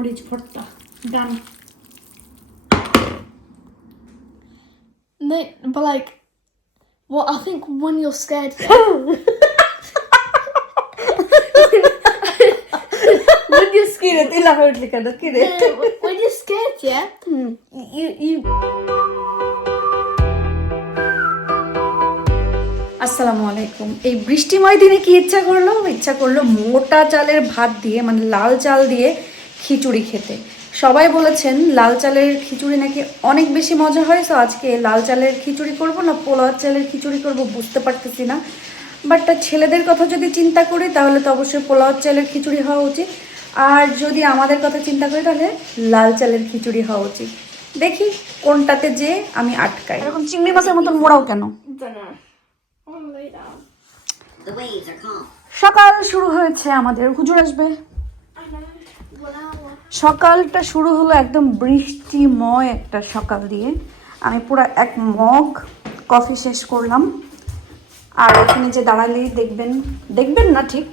মরিচ ভর্তা ডান। No, but like, well, I think when you're scared, yeah. When you're scared, তুই লাফা উঠলি কেন কি রে? when you're scared, yeah, you. আসসালামু আলাইকুম। এই বৃষ্টিময় দিনে কি ইচ্ছা করলো মোটা চালের ভাত দিয়ে, মানে লাল চাল দিয়ে খিচুড়ি খেতে। সবাই বলেছেন লাল চালের খিচুড়ি নাকি অনেক বেশি মজা হয়। তো আজকে লাল চালের খিচুড়ি করব না পোলাও চালের খিচুড়ি করব বুঝতে পারতেছি না। বাট ছেলেদের কথা যদি চিন্তা করি তাহলে তো অবশ্যই পোলাও চালের খিচুড়ি হওয়া উচিত, আর যদি আমাদের কথা চিন্তা করি তাহলে লাল চালের খিচুড়ি হওয়া উচিত। দেখি কোনটাতে যে আমি আটকাই। এরকম চিংড়ি মাছের মতন মোড়াও কেন? Don't know. I want to lay down. The waves are calm. সকাল শুরু হয়েছে, আমাদের হুজুর আসবে। I know. 1 hour. সকালটা শুরু হলো একদম বৃষ্টিময় একটা সকাল দিয়ে। আমি পুরো এক মগ কফি শেষ করলাম। আর এখানে যে দাঁড়ালেই দেখবেন না ঠিক,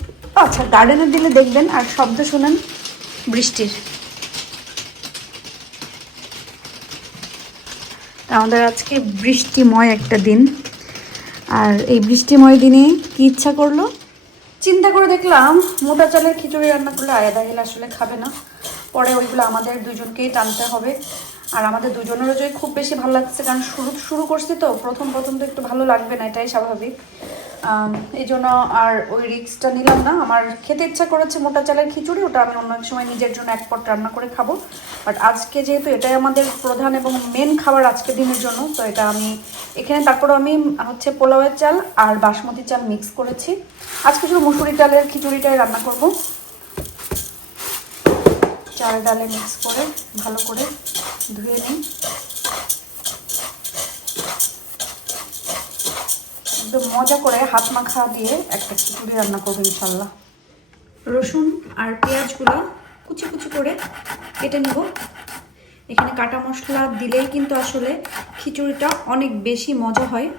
আচ্ছা গার্ডেনে দিলে দেখবেন আর শব্দ শোনেন বৃষ্টির। আমাদের আজকে বৃষ্টিময় একটা দিন, আর এই বৃষ্টিময় দিনে কি ইচ্ছা করলো, চিন্তা করে দেখলাম মোটা চালের খিচুড়ি রান্না করলে আয়াদা হেলে আসলে খাবে না, পরে ওইগুলো আমাদের দুজনকেই টানতে হবে। আর আমাদের দুজনেরও যে খুব বেশি ভালো লাগছে, কারণ শুরু করছি তো প্রথম তো একটু ভালো লাগবে না, এটাই স্বাভাবিক। এই জন্য আর ওই রিস্কটা নিলাম না। আমার খেতে ইচ্ছা করেছে মোটা চালের খিচুড়ি, ওটা আমি অন্য এক সময় নিজের জন্য এক পট রান্না করে খাবো। বাট আজকে যেহেতু এটাই আমাদের প্রধান এবং মেন খাবার আজকে দিনের জন্য, তো এটা আমি এখানে তারপরে আমি হচ্ছে পোলাওয়ের চাল আর বাসমতি চাল মিক্স করেছি। আজকে শুধু মুসুরি ডালের খিচুড়িটাই রান্না করব। চাল ডালে মিক্স করে ভালো করে ধুয়ে নিই, একদম মজা করে হাত মাখা দিয়ে একটা খিচুড়ি রান্না করবো ইনশাল্লাহ। রসুন আর পেঁয়াজগুলো কুচি কুচি করে কেটে নেব। এখানে কাটা মশলা দিলেই কিন্তু আসলে খিচুড়িটা অনেক বেশি মজা হয়।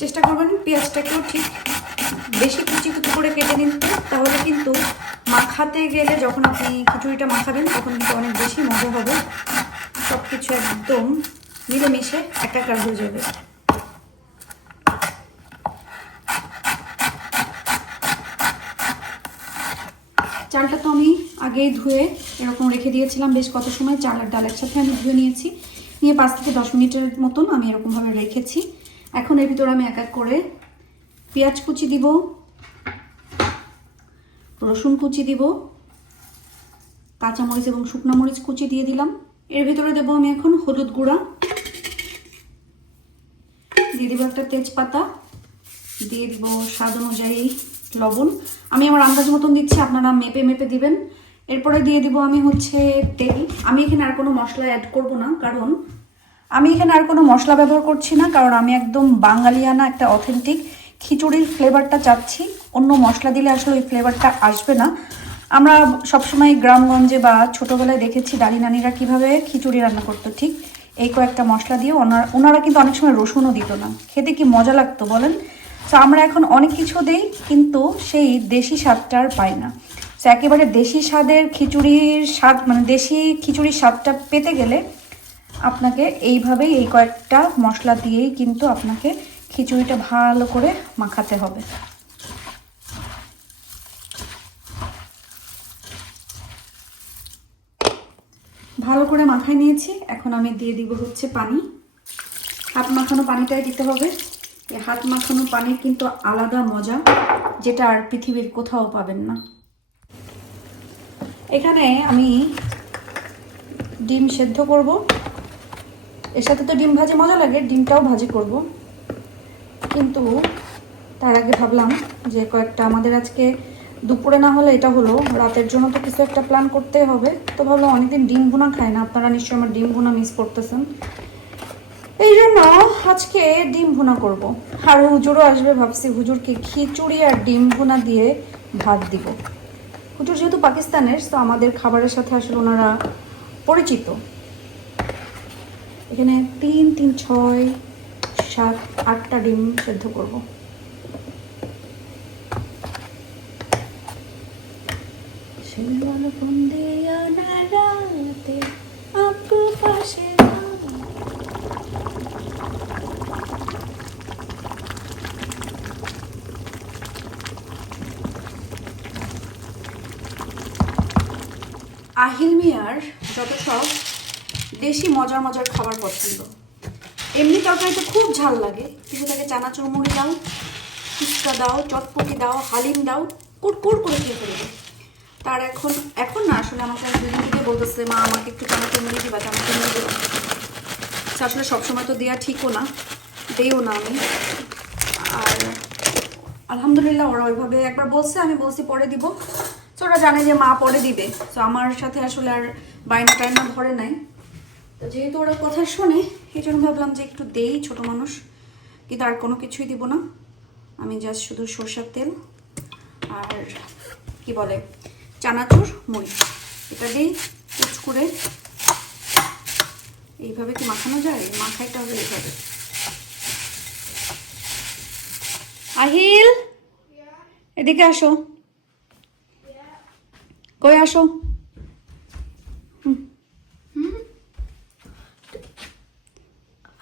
চেষ্টা করবেন পেঁয়াজটাকেও ঠিক বেশি কুচি কুচি করে কেটে নিতে, তাহলে কিন্তু মাখাতে গেলে যখন আপনি খিচুড়িটা মাখাবেন তখন কিন্তু অনেক বেশি মজা হবে, সব কিছু একদম মিলেমিশে একাকার হয়ে যাবে। চালটা তো আমি আগেই ধুয়ে এরকম রেখে দিয়েছিলাম বেশ কত সময়, চাল আর ডালের সাথে আমি ধুয়ে নিয়েছি, নিয়ে 5 থেকে 10 মিনিটের মতন আমি এরকমভাবে রেখেছি। এখন এর ভিতরে আমি এক এক করে পেঁয়াজ কুচি দিব, রসুন কুচি দিব, কাঁচামরিচ এবং শুকনো মরিচ কুচি দিয়ে দিলাম। এর ভিতরে দেবো আমি এখন হলুদ গুঁড়া, দিয়ে দিব একটা তেজপাতা, দিয়ে দিব স্বাদ অনুযায়ী লবণ। আমি আমার আন্দাজ মতন দিচ্ছি, আপনারা মেপে মেপে দিবেন। এরপরে দিয়ে দিব আমি হচ্ছে তেল। আমি এখানে আর কোনো মশলা অ্যাড করব না, কারণ আমি এখানে আর কোনো মশলা ব্যবহার করছি না, কারণ আমি একদম বাঙালিয়ানা একটা অথেন্টিক খিচুড়ির ফ্লেভারটা চাচ্ছি। অন্য মশলা দিলে আসলে ওই ফ্লেভারটা আসবে না। আমরা সবসময় গ্রামগঞ্জে বা ছোটোবেলায় দেখেছি দাদি নানিরা কীভাবে খিচুড়ি রান্না করতো, ঠিক এই কয়েকটা মশলা দিয়ে। ওনারা কিন্তু অনেক সময় রসুনও দিত না, খেতে কি মজা লাগতো বলেন। তো আমরা এখন অনেক কিছু দেই কিন্তু সেই দেশি স্বাদটা আর পাই না। তো একেবারে দেশি স্বাদের খিচুড়ির স্বাদ, মানে দেশি খিচুড়ির স্বাদটা পেতে গেলে আপনাকে এইভাবেই এই কয়েকটা মশলা দিয়েই কিন্তু আপনাকে খিচুড়িটা ভালো করে মাখাতে হবে। ভালো করে মাখায় নিয়েছি, এখন আমি দিয়ে দিব হচ্ছে পানি। হাত মাখানো পানিটাই দিতে হবে। এই হাত মাখানো পানির কিন্তু আলাদা মজা, যেটা আর পৃথিবীর কোথাও পাবেন না। এখানে আমি ডিম সেদ্ধ করব, এর সাথে তো ডিম ভাজি মজা লাগে, ডিমটাও ভাজি করব। কিন্তু তার আগে ভাবলাম যে কয়েকটা আমাদের আজকে দুপুরে না হলে এটা হলো রাতের জন্য তো কিছু একটা প্ল্যান করতে হবে। তো ভাবলাম অনেকদিন ডিম ভুনা খাই না, আপনারা নিশ্চয়ই আমার ডিম ভুনা মিস করতেছেন, এই জন্য আজকে ডিম ভুনা করব। আর হুজুরও আসবে, ভাবছি হুজুরকে খিচুড়ি আর ডিম ভুনা দিয়ে ভাত দিব। হুজুর যেহেতু পাকিস্তানের, তো আমাদের খাবারের সাথে আসলে ওনারা পরিচিত। এখানে 3, 3, 6, 7, 8টা ডিম সেদ্ধ করব। আহিল মিয়ার যত সব দেশি মজার মজার খাবার পছন্দ। এমনি তরকারিতে খুব ঝাল লাগে, কিন্তু তাকে চানাচুর মুড়ি দাও, ফুচকা দাও, চটপটি দাও, হালিম দাও, কুড়কুড় করে খেয়ে ফেলবে। তার এখন এখন না, আসলে আমাকে দুদিন থেকে বলতেছে, মা আমাকে একটু চানাচুর মুড়ি দিবা, চানাচুর মুড়ি দিবা। আসলে সবসময় তো দেওয়া ঠিকও না, দেও না আমি। আর আলহামদুলিল্লাহ ওরা ওইভাবে একবার বলছে, আমি বলছি পরে দিব। তো ওরা জানে যে মা পরে দিবে, তো আমার সাথে আসলে আর বায়না টায়না ধরে নাই। তো যেহেতু ওরা কথা শোনে, এই জন্য ভাবলাম যে একটু দেই, ছোট মানুষ, কিন্তু আর কোনো কিছুই দিব না। আমি জাস্ট শুধু সরষের তেল আর কি বলে চানাচুর মুড়ি এটা দিই কুচ করে। এইভাবে কি মাখানো যায়? মাখাইতে হবে এইভাবে। আহিল, এদিকে আসো। কই আসো?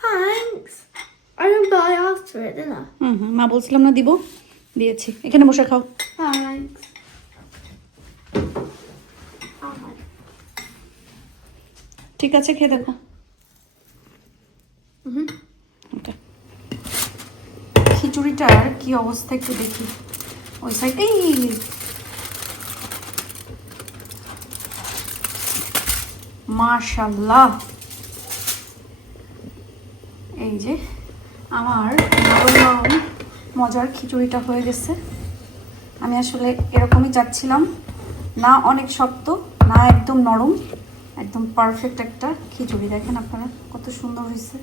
Thanks. I remember I asked for it, didn't I? মা বলছিলাম না দিব, দিয়েছি। এখানে বসে খাও। Thanks. ঠিক আছে, খেয়ে দেখো। ওকে, খিচুড়িটার কি অবস্থা একটু দেখি। ওই সাইডেই মাশাআল্লাহ, এই যে আমার নরম নরম মজার খিচুড়িটা হয়ে গেছে। আমি আসলে এরকমই চাচ্ছিলাম, না অনেক শক্ত, না একদম নরম, একদম পারফেক্ট একটা খিচুড়ি। দেখেন আপনারা কত সুন্দর হয়েছে,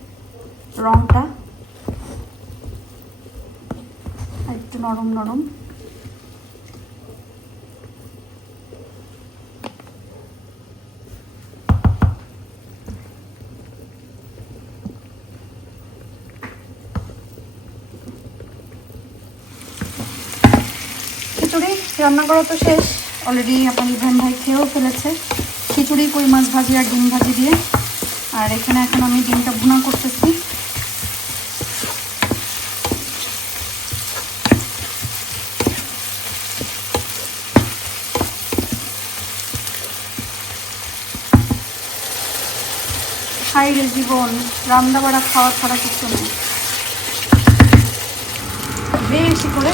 রংটা একটু নরম নরম। খিচুড়ি রান্না করা তো শেষ অলরেডি, আপনার ইভান ভাই খেয়েও ফেলেছে। খিচুড়ি, কই মাছ ভাজি আর ডিম ভাজি দিয়ে। আর এখানে এখন আমি ডিমটা ভুনা করতেছি। হাই রে জীবন, রান্না বাড়া খাওয়া ছাড়া কিছু নেই। বেশি করে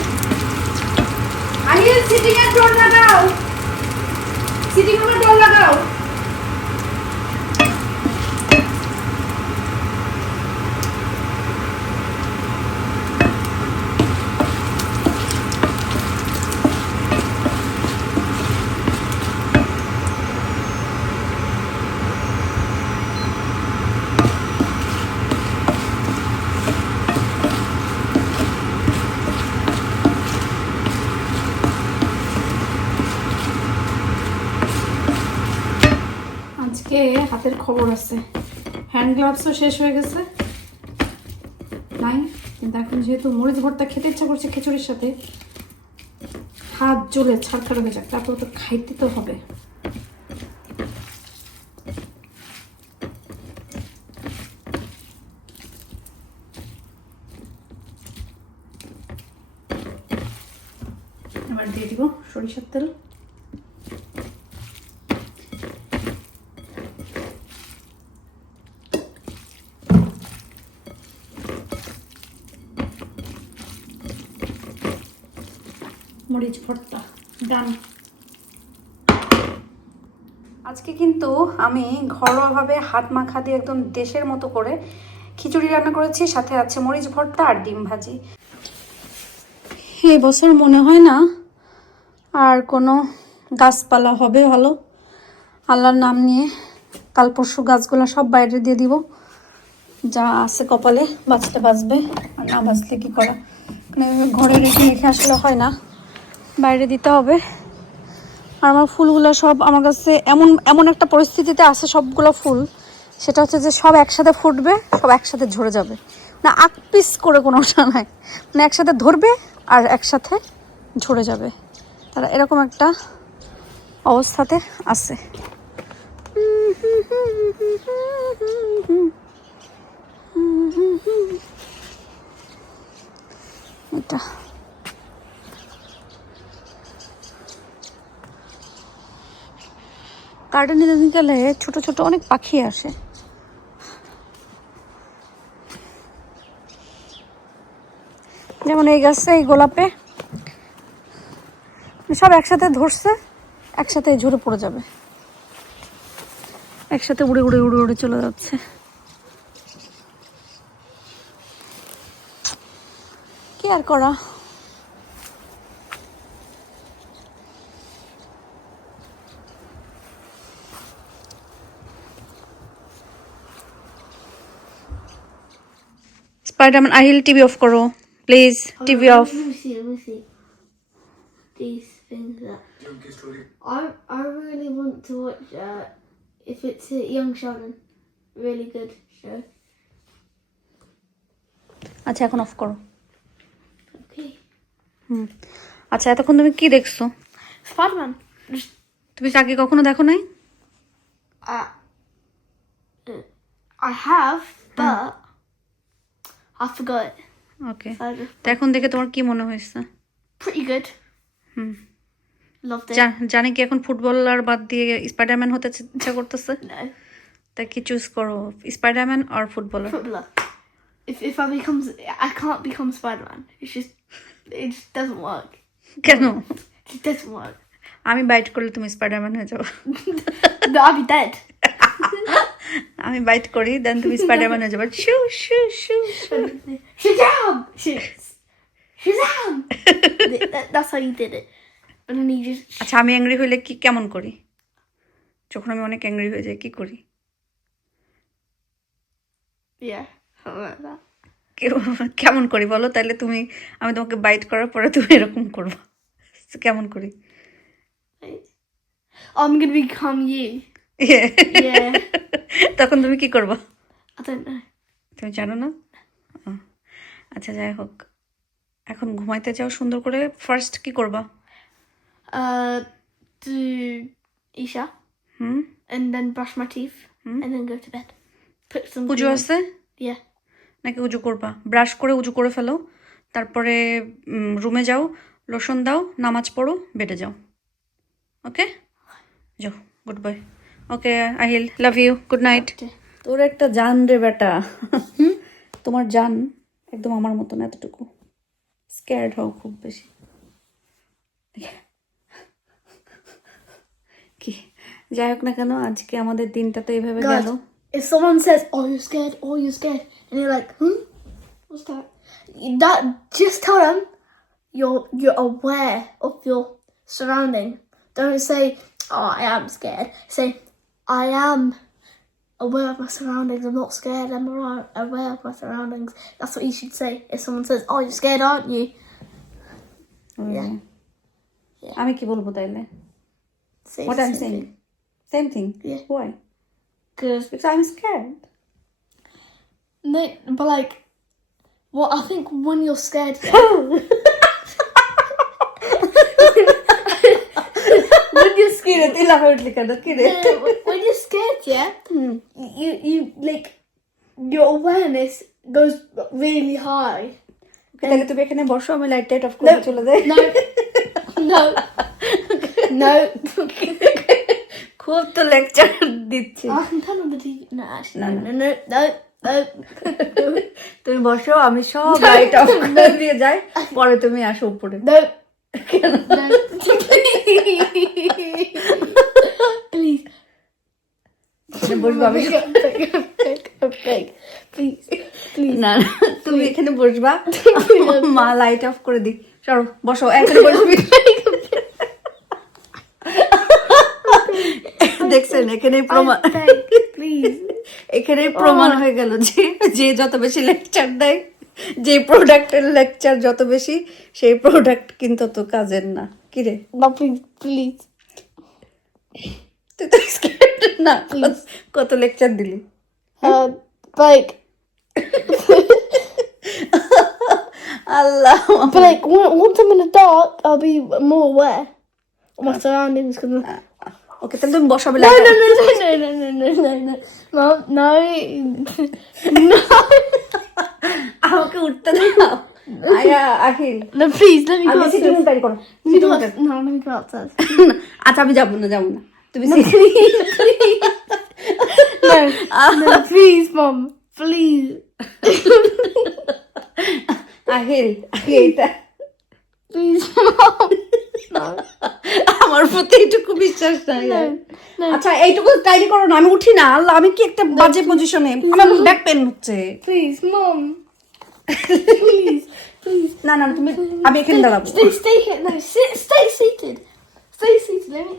আহিল সিটিং এর ডোর লাগাও, সিটিং রুমের ডোর লাগাও। আজকে হাতের খবর আছে, হ্যান্ড গ্লাভসও শেষ হয়ে গেছে নাই, কিন্তু এখন যেহেতু মরিচ ভর্তা খেতে ইচ্ছা করছে খিচুড়ির সাথে, হাত জ্বলে ছাড়খাড় হয়ে যাক, তারপর তো খাইতে তো হবে। এবার দিয়ে দিব সরিষার তেল। মরিচ ভর্তা ডান। আজকে কিন্তু আমি ঘরোয়াভাবে হাত মাখা দিয়ে একদম দেশের মতো করে খিচুড়ি রান্না করেছি, সাথে আছে মরিচ ভর্তা আর ডিম ভাজি। এই বছর মনে হয় না আর কোনো গাছপালা হবে ভালো, আল্লাহর নাম নিয়ে কাল পরশু গাছগুলো সব বাইরে দিয়ে দিব। যা আছে কপালে, বাঁচতে বাঁচবে, আর না বাঁচলে কি করা, ঘরে রেখে রেখে আসলে হয় না, বাইরে দিতে হবে। আর আমার ফুলগুলো সব আমার কাছে এমন এমন একটা পরিস্থিতিতে আছে, সবগুলো ফুল সেটা হচ্ছে যে সব একসাথে ফুটবে, সব একসাথে ঝরে যাবে, না আক পিস করে কোনো ওটা নাই, মানে একসাথে ধরবে আর একসাথে ঝরে যাবে, তারা এরকম একটা অবস্থাতে আছে। এটা গার্ডেনে গেলে ছোট ছোট অনেক পাখি আসে। যেমন এই গাছে, এই গোলাপে সব একসাথে ধরছে, একসাথে ঝরে পড়ে যাবে, একসাথে উড়ে উড়ে উড়ে উড়ে চলে যাচ্ছে। কি আর করা। স্পাইডারম্যান, আহিল টিভি অফ করো please, TV off. Let me see. These things that I really want to watch. If it's a Young Sheldon, really good show. আচ্ছা এখন অফ করো। Okay. আচ্ছা এতক্ষণ তুমি কি দেখছো? Spider-Man. তুমি আগে কখনো দেখো নাই? I have, but I forgot. Okay, So তো এখন দেখে তোমার কি মনে হয়েছে? pretty good. Loved it. জানি কি এখন ফুটবলার বাদ দিয়ে স্পাইডারম্যান হতে ইচ্ছা করতেছে? No, তাই কি চুজ করো, স্পাইডারম্যান আর footballer? footballer. If I can't become Spider-Man. It just doesn't work. কেন? It just doesn't work. আমি বাইট করলে তুমি স্পাইডারম্যান হয়ে যাও। No, I'll be dead. আমি বাইট করি, দেন তুমি স্পাইডারম্যান হয়ে যাবে। শু শু শু শু। Shazam! Shazam! That's how you did it. And then he just. আচ্ছা আমি অ্যাংরি হইলে কি কেমন করি? যখন আমি অনেক অ্যাংরি হয়ে যাই কি করি? Yeah, something like that. কেমন করি বলো তাহলে তুমি, আমি তোমাকে বাইট করার পরে তুমি এরকম করবো, কেমন করি? Wait. I'm gonna become you. Yeah. তখন তুমি কি করবা? I don't know. তুমি জানো না? ও, আচ্ছা যাই হোক, এখন ঘুমাইতে যাও সুন্দর করে। ফার্স্ট কি করবা? Do Isha. Hmm, And then brush my teeth. And then go to bed. Put some. উজু cream on. আছে Yeah. নাকি উজু করবা? ব্রাশ করে উজু করে ফেলো, তারপরে রুমে যাও, লোশন দাও, নামাজ পড়ো, বেডে যাও। ওকে যাও, good bye. Okay Ahil, love you, good night. তোর একটা জান রে বেটা, তোমার জান একদম আমার মতন এতটুকু, স্ক্যার্ড হও খুব বেশি। কি যাই হোক না কেন, আজকে আমাদের দিনটা তো এইভাবে গেল। If someone says, "Oh, you're scared," and you're like, what's that? Just tell them you're aware of your surrounding. Don't say, "Oh, I am scared." Say, "I am aware of my surroundings. I'm not scared. I'm aware of my surroundings." That's what you should say if someone says, "Oh, you're scared, aren't you?" Yeah. আমি কি বলবো তাইলে? Say What the I'm same saying, thing. same thing. Yeah. Why? 'Cause Because I'm scared. no, but like, well, I think when you're scared, When you're scared, তুই লাফায় উঠলি কেন? কি রে? when you're scared, yeah, you like your awareness goes really high. তাহলে তুমি এখানে বসো, আমি লাইট টাইট অফ করে চলে যাই। No, no. খুব তো লেকচার দিচ্ছি। I can turn on the TV. No, actually, No, no. তুমি বসো, আমি সব লাইট অফ করে দিয়ে যাই, পরে তুমি আসো উপরে। No. No. Please. এখানে বসবো আমি। Okay. Please. না না, তুমি এখানে বসবা, মা লাইট অফ করে দিই। চলো বসো, এখানে বসবি। দেখছেন, এখানেই প্রমাণ, Please. এখানেই প্রমাণ হয়ে গেল যে যে যত বেশি লেকচার দেয়, যে প্রোডাক্টের লেকচার যত বেশি, সেই প্রোডাক্ট কিন্তু তো কাজের না। কি রে? No, please. তুই তো scared না, কত লেকচার দিলি। Like, Allah but like once I'm in the dark, I'll be more aware of my surroundings. Cause ওকে তাহলে তুমি বসাবে no, light no, off. no, no, no, no, no, no, no, Mom, no, no, আমাকে উঠতে দাও আয়া Ahil no, please let me go আগে sitting upstairs. টাই করো Let me go up- No, let me go upstairs. আচ্ছা আমি যাবো না তুমি No, no, please, Mom, please. Ahil এটা Please, Mom. No, আমার প্রতি এইটুকু বিশ্বাস নাই no, no. আচ্ছা এইটুকু টাইরি করো না আমি উঠি না আল্লাহ আমি কি একটা বাজে পজিশনে আমার ব্যাক পেন হচ্ছে Please, Mom. Please, please. না না তুমি আমি এখানে দাঁড়াবো Stay here. No, stay seated. Stay seated. Let me.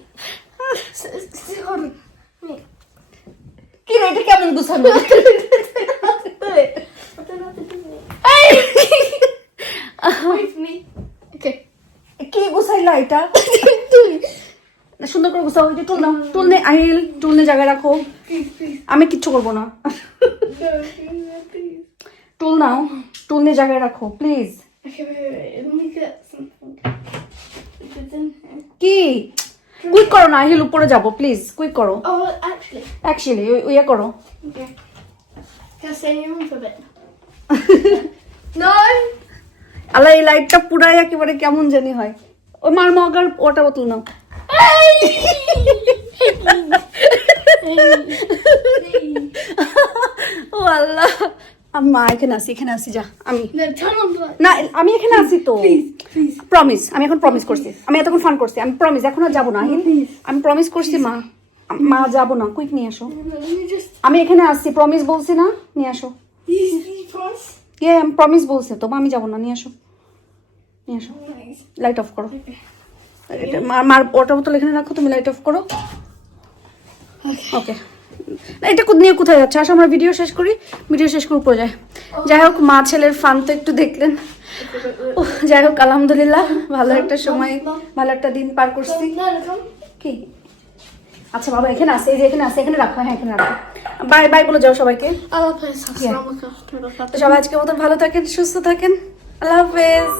Hold on. কি রে এটা কেমন গুছানো Do it. I don't know how to do it. Hey! Wait for me. Okay. কি গুছাইলা এটা Do it. না সুন্দর করে গুছাও এটা টুল নে আহিল টুল নে জায়গায় রাখো Please, please. আমি কিচ্ছু করবো না No, please. টুল নাও টুল নে জায়গায় রাখো please Okay, wait. Let me get something. It's in here. কি কুইক করো না আহিল উপরে যাবো প্লিজ কুইক করো Oh, actually. অ্যাকচুয়ালি ইয়ে করো Okay. Can I stay in your room for a bit? No! আল্লাহ এই লাইটটা পুরাই একেবারে কেমন জানি হয় ও মার মগার ওটা বোতল নাও Hey! ও আল্লাহ মা এখানে আসি যা আমি No, turn on the light. না আমি এখানে আসি তো Please, please. প্রমিস আমি এখন প্রমিস করছি আমি এতক্ষণ ফান করছি আমি প্রমিস এখন আর যাবো না আহিল আমি প্রমিস করছি মা যাবো না কুইক নিয়ে আসো No, let me just. আমি এখানে আসছি প্রমিস বলছি না নিয়ে আসো You promise? আমি প্রমিস বলছি তো আমি যাবো না নিয়ে আসো Nice. লাইট অফ করো মার ওয়াটার বোতল এখানে রাখো তুমি লাইট অফ করো ওকে এটা নিয়ে কোথায় যাচ্ছে আসো আমরা ভিডিও শেষ করি ভিডিও শেষ করে উপরে যাই হোক মা ছেলের ফান তো একটু দেখলেন যাই হোক আলহামদুলিল্লাহ ভালো একটা সময় ভালো একটা দিন পার করছি No, come. কি আচ্ছা বাবা এখানে আসে এই যে এখানে আসে এখানে রাখো হ্যাঁ এখানে রাখো বাই বাই বলে যাও সবাইকে I love this. তো সবাই আজকের মতো ভালো থাকেন সুস্থ থাকেন আল্লাহ হাফেজ